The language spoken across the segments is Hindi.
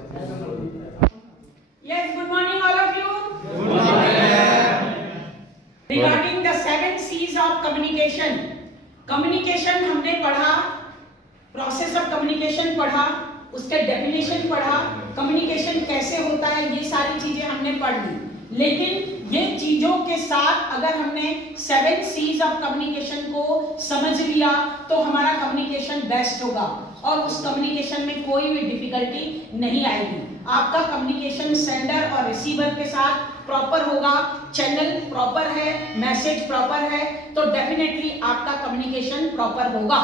Yes, good morning all of you. Good morning. Regarding the 7 C's of communication. Communication हमने पढ़ा, प्रोसेस ऑफ कम्युनिकेशन पढ़ा, उसके डेफिनेशन पढ़ा, कम्युनिकेशन कैसे होता है, ये सारी चीजें हमने पढ़ ली। लेकिन ये चीजों के साथ अगर हमने 7 C's ऑफ कम्युनिकेशन को समझ लिया तो हमारा कम्युनिकेशन बेस्ट होगा और उस कम्युनिकेशन में कोई भी डिफिकल्टी नहीं आएगी। आपका कम्युनिकेशन सेंडर और रिसीवर के साथ प्रॉपर होगा, चैनल प्रॉपर है, मैसेज प्रॉपर है, तो डेफिनेटली आपका कम्युनिकेशन प्रॉपर होगा।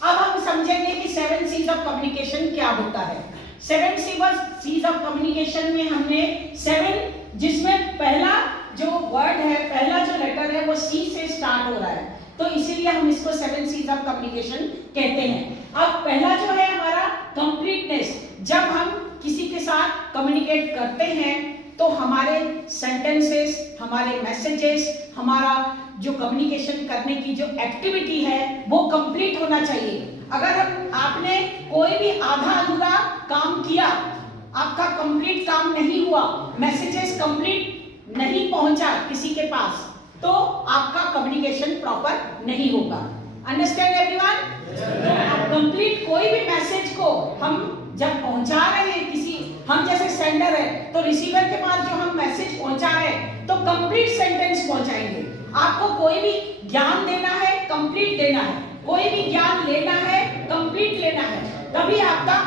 अब हम समझेंगे कि 7 C's ऑफ कम्युनिकेशन क्या होता है। 7 C's ऑफ कम्युनिकेशन में हमने 7, जिसमें पहला जो वर्ड है, पहला जो लेटर है वो C से स्टार्ट हो रहा है, तो इसीलिए हम इसको 7 C's ऑफ कम्युनिकेशन कहते हैं। अब पहला जो है हमारा कंप्लीटनेस। जब हम किसी के साथ कम्युनिकेट करते हैं तो हमारे सेंटेंसेस, हमारे मैसेजेस, हमारा जो कम्युनिकेशन करने की जो एक्टिविटी है वो कंप्लीट होना चाहिए। अगर आपने कोई भी आधा अधूरा काम किया, आपका कंप्लीट काम नहीं हुआ, मैसेजेस कंप्लीट नहीं पहुंचा किसी के पास, तो आपका कम्युनिकेशन प्रॉपर नहीं होगा। Understand everyone? आप कंप्लीट कोई भी मैसेज को हम जब पहुंचा रहे हैं किसी, हम जैसे सेंडर है तो रिसीवर के पास जो हम मैसेज पहुंचा रहे हैं तो कंप्लीट सेंटेंस पहुंचाएंगे। आपको कोई भी ज्ञान देना है, कंप्लीट देना है, कोई भी ज्ञान लेना है, कंप्लीट लेना है, तभी आपका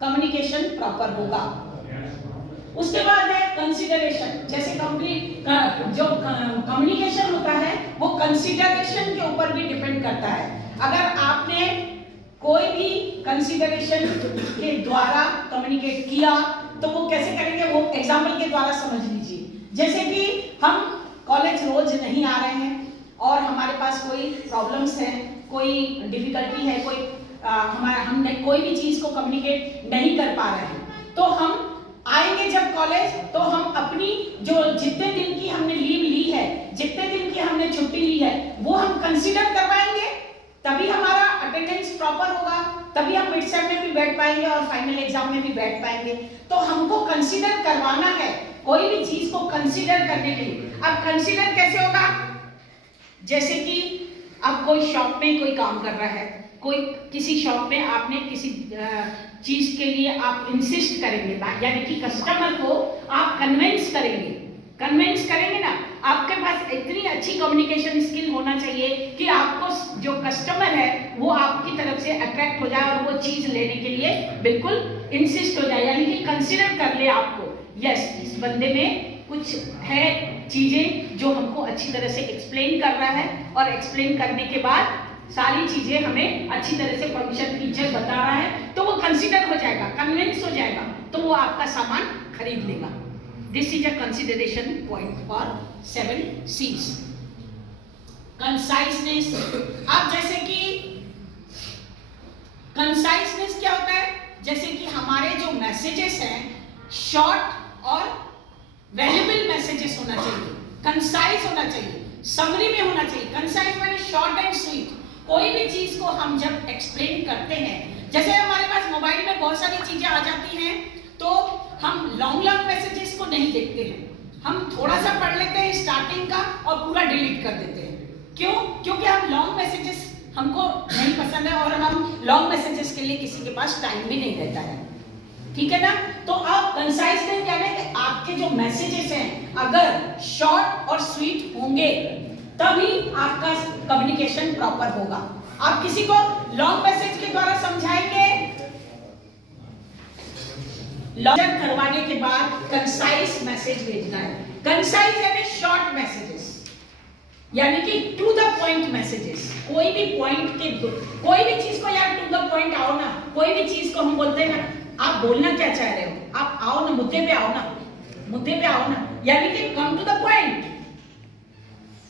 कम्युनिकेशन प्रॉपर होगा। उसके बाद है कंसीडरेशन। जैसे कंप्लीट जो कम्युनिकेशन होता है वो कंसीडरेशन के ऊपर भी डिपेंड करता है। अगर आपने कोई भी कंसीडरेशन के द्वारा कम्युनिकेट किया तो वो कैसे करेंगे, वो एग्जाम्पल के द्वारा समझ लीजिए। जैसे कि हम कॉलेज रोज नहीं आ रहे हैं और हमारे पास कोई प्रॉब्लम्स हैं, कोई डिफिकल्टी है, कोई हमने कोई भी चीज को कम्युनिकेट नहीं कर पा रहे हैं, तो हम आएंगे जब कॉलेज तो हम अपनी जो जितने दिन की हमने लीव ली है, जितने दिन की हमने छुट्टी ली है, वो हम कंसीडर करवाएंगे, तभी हमारा अटेंडेंस प्रॉपर होगा, तभी हम मिड सेम में भी बैठ पाएंगे और फाइनल एग्जाम में भी बैठ पाएंगे। तो हमको कंसीडर करवाना है कोई भी चीज को कंसीडर करने के लिए। अब कंसीडर कैसे होगा? जैसे कि अब कोई शॉप में कोई काम कर रहा है, कोई किसी शॉप में आपने किसी चीज के लिए आप इंसिस्ट करेंगे, यानी कि कस्टमर को आप कन्विंस करेंगे ना। आपके पास इतनी अच्छी कम्युनिकेशन स्किल होना चाहिए कि आपको जो कस्टमर है वो आपकी तरफ से अट्रैक्ट हो जाए और वो चीज लेने के लिए बिल्कुल इंसिस्ट हो जाए, यानी कि कंसीडर कर ले आपको। यस, इस बंदे में कुछ है चीजें जो हमको अच्छी तरह से एक्सप्लेन कर रहा है और एक्सप्लेन करने के बाद सारी चीजें हमें अच्छी तरह से फंक्शन फीचर बता रहा है, तो वो कंसीडर हो जाएगा, कन्विंस हो जाएगा, तो वो आपका सामान खरीद लेगा। This is a consideration point for 7 C's। कंसाइसनेस। अब जैसे कि कंसाइसनेस क्या होता है? जैसे कि हमारे जो मैसेजेस हैं शॉर्ट और वैल्यूएबल मैसेजेस होना चाहिए, कंसाइज होना चाहिए, समरी में होना चाहिए। कंसाइज माने शॉर्ट एंड स्वीट। कोई भी चीज को हम जब एक्सप्लेन करते हैं, जैसे हमारे पास मोबाइल में बहुत सारी चीजें आ जाती हैं, तो हम लॉन्ग मैसेजेस को नहीं देखते हैं, हम थोड़ा सा पढ़ लेते हैं स्टार्टिंग का और पूरा डिलीट कर देते हैं। क्यों? क्योंकि हम लॉन्ग मैसेजेस हमको नहीं पसंद है और हम लॉन्ग मैसेजेस के लिए किसी के पास टाइम भी नहीं रहता है। ठीक है ना? तो अब कंसाइजनेस क्या है कि आपके जो मैसेजेस हैं अगर शॉर्ट और स्वीट होंगे तभी आपका कम्युनिकेशन प्रॉपर होगा। आप किसी को लॉन्ग मैसेज के द्वारा समझाएंगे, लॉन्ग करवाने के बाद कंसाइज मैसेज भेजना है। कंसाइज यानी शॉर्ट मैसेजेस, यानी कि टू द पॉइंट मैसेजेस। कोई भी पॉइंट के कोई भी चीज को यार टू द पॉइंट आओ ना, कोई भी चीज को हम बोलते हैं ना, आप बोलना क्या चाह रहे हो, आप आओ ना, मुद्दे पे आओ ना, मुद्दे पे आओ ना, यानी कि कम टू द पॉइंट।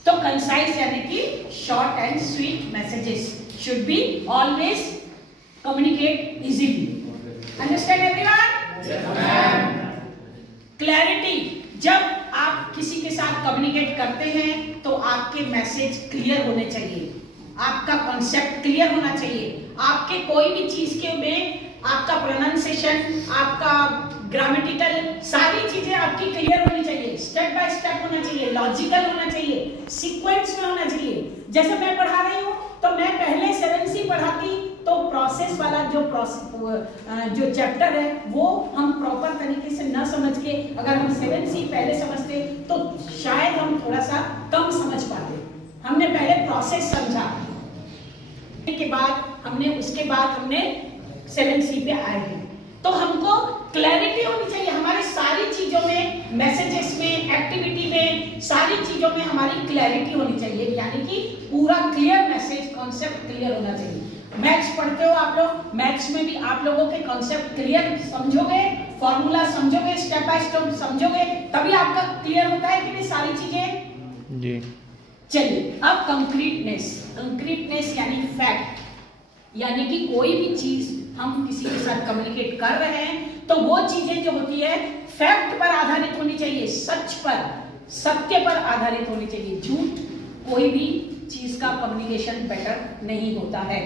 तो कंसाइज यानी कि short and sweet messages should be always communicate easily. Understand everyone? Clarity. जब आप किसी के साथ कम्युनिकेट करते हैं तो आपके मैसेज क्लियर होने चाहिए, आपका कॉन्सेप्ट क्लियर होना चाहिए, आपके कोई भी चीज के में आपका प्रोनाउंसिएशन, आपका ग्रामेटिकल, सारी चीजें आपकी क्लियर होनी चाहिए, स्टेप बाय स्टेप होना चाहिए, लॉजिकल होना चाहिए, सीक्वेंस में होना चाहिए। जैसे मैं पढ़ा रही हूँ तो मैं पहले 7C पढ़ाती तो प्रोसेस वाला जो चैप्टर है वो हम प्रॉपर तरीके से न समझ के अगर हम 7C पहले समझते तो शायद हम थोड़ा सा कम समझ पाते। हमने पहले प्रोसेस समझा के बाद उसके बाद हमने 7C पे आए हैं। तो हमको क्लैरिटी होनी चाहिए हमारी सारी चीजों में, मैसेजेस में, एक्टिविटी में, सारी चीजों में हमारी क्लैरिटी होनी चाहिए, यानी कि पूरा क्लियर मैसेज, कॉन्सेप्ट क्लियर होना चाहिए। मैथ्स पढ़ते हो आप लोग, मैथ्स में भी आप लोगों के कॉन्सेप्ट क्लियर समझोगे, फॉर्मूला समझोगे, स्टेप बाय स्टेप समझोगे, तभी आपका क्लियर होता है कि नहीं सारी चीजें जी। चलिए अब कंक्रीटनेस यानी फैक्ट, यानी कि कोई भी चीज हम किसी के साथ कम्युनिकेट कर रहे हैं तो वो चीजें जो होती है फैक्ट पर आधारित होनी चाहिए, सच पर, सत्य पर आधारित होनी चाहिए। झूठ कोई भी चीज का कम्युनिकेशन बेटर नहीं होता है।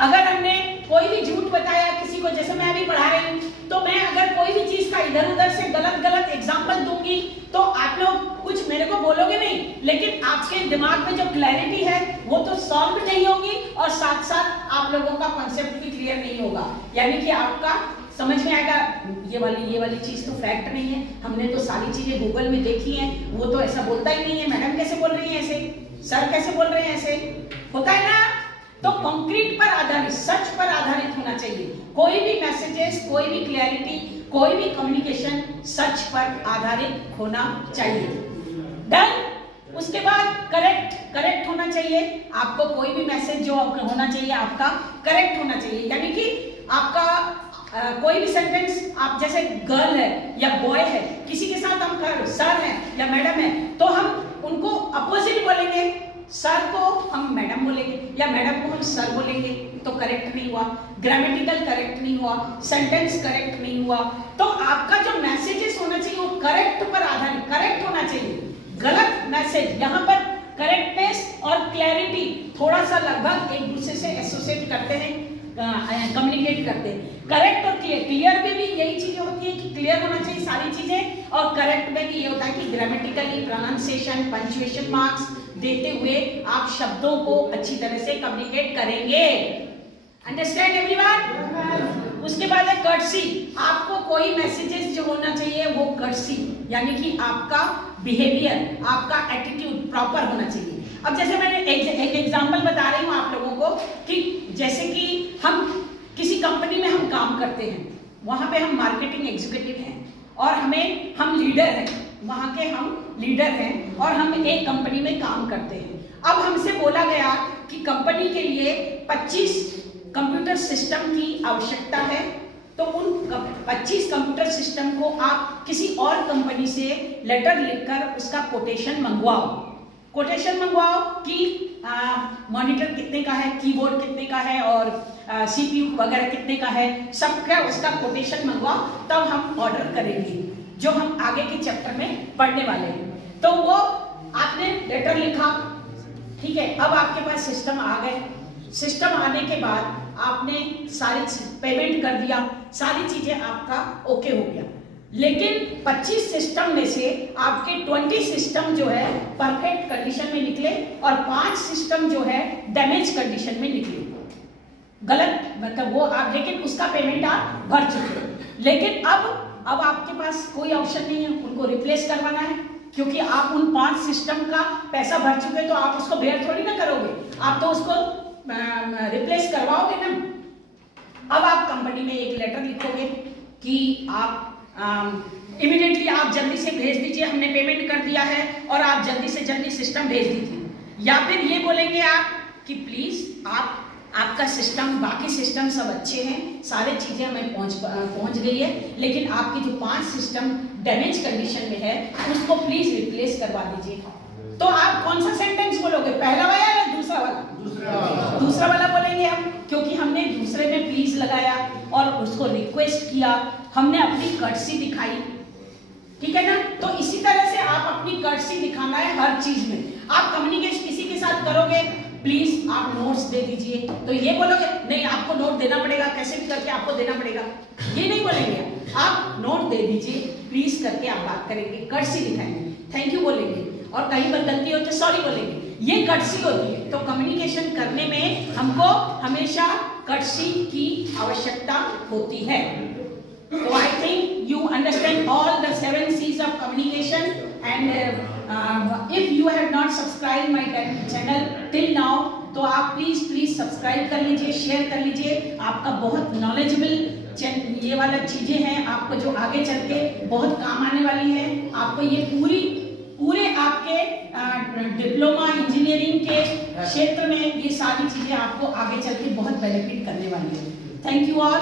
अगर हमने कोई भी झूठ बताया किसी को, जैसे मैं अभी पढ़ा रही हूँ, तो मैं अगर कोई भी चीज का इधर उधर से गलत एग्जांपल दूंगी तो आप लोग कुछ मेरे को बोलोगे नहीं, लेकिन आपके दिमाग में जो क्लैरिटी है वो तो सॉल्व नहीं होगी और साथ साथ आप लोगों का कॉन्सेप्ट भी क्लियर नहीं होगा। यानी कि आपका समझ में आएगा ये वाली चीज तो फैक्ट नहीं है, हमने तो सारी चीजें गूगल में देखी हैं, वो तो ऐसा बोलता ही नहीं है, मैडम कैसे बोल रही है ऐसे, सर कैसे बोल रहे हैं ऐसे, होता है ना। तो कंक्रीट पर आधारित, सच पर आधारित होना चाहिए। कोई भी मैसेजेस, कोई भी क्लैरिटी, कोई भी कम्युनिकेशन सच पर आधारित होना चाहिए। डन। उसके बाद करेक्ट होना चाहिए। आपको कोई भी मैसेज जो होना चाहिए आपका करेक्ट होना चाहिए, यानी कि आपका कोई भी सेंटेंस, आप जैसे गर्ल है या बॉय है, किसी के साथ हम सर है या मैडम है तो हम उनको अपोजिट बोलेंगे, सर को हम मैडम बोलेंगे या मैडम को हम सर बोलेंगे, तो करेक्ट नहीं हुआ, ग्रामेटिकल करेक्ट नहीं हुआ, सेंटेंस करेक्ट नहीं हुआ। तो आपका जो मैसेजेस होना चाहिए वो करेक्ट पर आधारित, करेक्ट होना चाहिए। गलत मैसेज, यहाँ पर करेक्टनेस और क्लैरिटी थोड़ा सा लगभग एक दूसरे से एसोसिएट करते हैं, कम्युनिकेट करते हैं। करेक्ट और क्लियर में भी यही चीजें होती है कि क्लियर होना चाहिए सारी चीजें, और करेक्ट में भी ये होता है कि ग्रामेटिकली, प्रोनाउंसिएशन, पंक्चुएशन मार्क्स देते हुए आप शब्दों को अच्छी तरह से कम्युनिकेट करेंगे। Understand everyone? उसके बाद है कर्टसी। आपको कोई मैसेजेस जो होना चाहिए वो कर्टसी, यानी कि आपका बिहेवियर, आपका एटीट्यूड प्रॉपर होना चाहिए। अब जैसे मैंने एक एग्जांपल बता रही हूँ आप लोगों को कि जैसे कि हम किसी कंपनी में हम काम करते हैं, वहां पे हम मार्केटिंग एग्जीक्यूटिव हैं और हम लीडर हैं, वहां के हम लीडर हैं और हम एक कंपनी में काम करते हैं। अब हमसे बोला गया कि कंपनी के लिए 25 कंप्यूटर सिस्टम की आवश्यकता है, तो उन 25 कंप्यूटर सिस्टम को आप किसी और कंपनी से लेटर लिखकर उसका कोटेशन मंगवाओ कि मॉनिटर कितने का है, कीबोर्ड कितने का है और सीपीयू वगैरह कितने का है, सबका उसका कोटेशन मंगवाओ, तब हम ऑर्डर करेंगे जो हम आगे के चैप्टर में पढ़ने वाले हैं। तो वो आपने लेटर लिखा, ठीक है। अब आपके पास सिस्टम आ गए, सिस्टम आने के बाद आपने सारी पेमेंट कर दिया, सारी चीजें आपका ओके हो गया, लेकिन 25 सिस्टम में से आपके 20 सिस्टम जो है परफेक्ट कंडीशन में निकले और 5 सिस्टम जो है डैमेज कंडीशन में निकले, गलत, मतलब वो आप, लेकिन उसका पेमेंट आप भर चुके। लेकिन अब आपके पास कोई ऑप्शन नहीं है, उनको रिप्लेस करवाना है, क्योंकि आप उन 5 सिस्टम का पैसा भर चुके, तो आप उसको बेयर थोड़ी ना करोगे, आप तो उसको रिप्लेस करवाओगे ना। अब आप कंपनी में एक लेटर लिखोगे कि आप इमीडिएटली आप जल्दी से भेज दीजिए, हमने पेमेंट कर दिया है और आप जल्दी से जल्दी सिस्टम भेज दीजिए। या फिर ये बोलेंगे आप कि प्लीज आपका सिस्टम, बाकी सिस्टम सब अच्छे हैं, सारी चीजें हमें पहुंच गई है, लेकिन आपकी जो 5 सिस्टम डैमेज कंडीशन में है उसको प्लीज रिप्लेस करवा दीजिए। तो आप कौन सा सेंटेंस बोलोगे, पहला वाला या दूसरा वाला? दूसरा वाला बोलेंगे हम, क्योंकि हमने दूसरे में प्लीज लगाया और उसको रिक्वेस्ट किया, हमने अपनी कर्टसी दिखाई, ठीक है ना। तो इसी तरह से आप अपनी कर्टसी दिखाना है हर चीज में। आप कम्युनिकेशन किसी के साथ करोगे प्लीज आप नोट्स दे दीजिए। तो ये बोलोगे नहीं आपको नोट देना पड़ेगा, कैसे भी करके आपको देना पड़ेगा, ये नहीं बोलेंगे। आप नोट दे दीजिए प्लीज करके आप बात करेंगे, कर्टसी दिखाएंगे, थैंक यू बोलेंगे, और कहीं पर गलती हो तो सॉरी बोलेंगे, ये कर्टसी होती है। तो कम्युनिकेशन करने में हमको हमेशा कर्टसी की आवश्यकता होती है। So I think you understand all the 7 C's of communication, and if you have not subscribed my channel till now, तो आप प्लीज सब्सक्राइब कर लीजिए, शेयर कर लीजिए। आपका बहुत नॉलेजेबल ये वाला चीजें हैं, आपको जो आगे चल के बहुत काम आने वाली है। आपको ये पूरे आपके डिप्लोमा इंजीनियरिंग के क्षेत्र में ये सारी चीजें आपको आगे चल के बहुत बेनिफिट करने वाली है। Thank you all.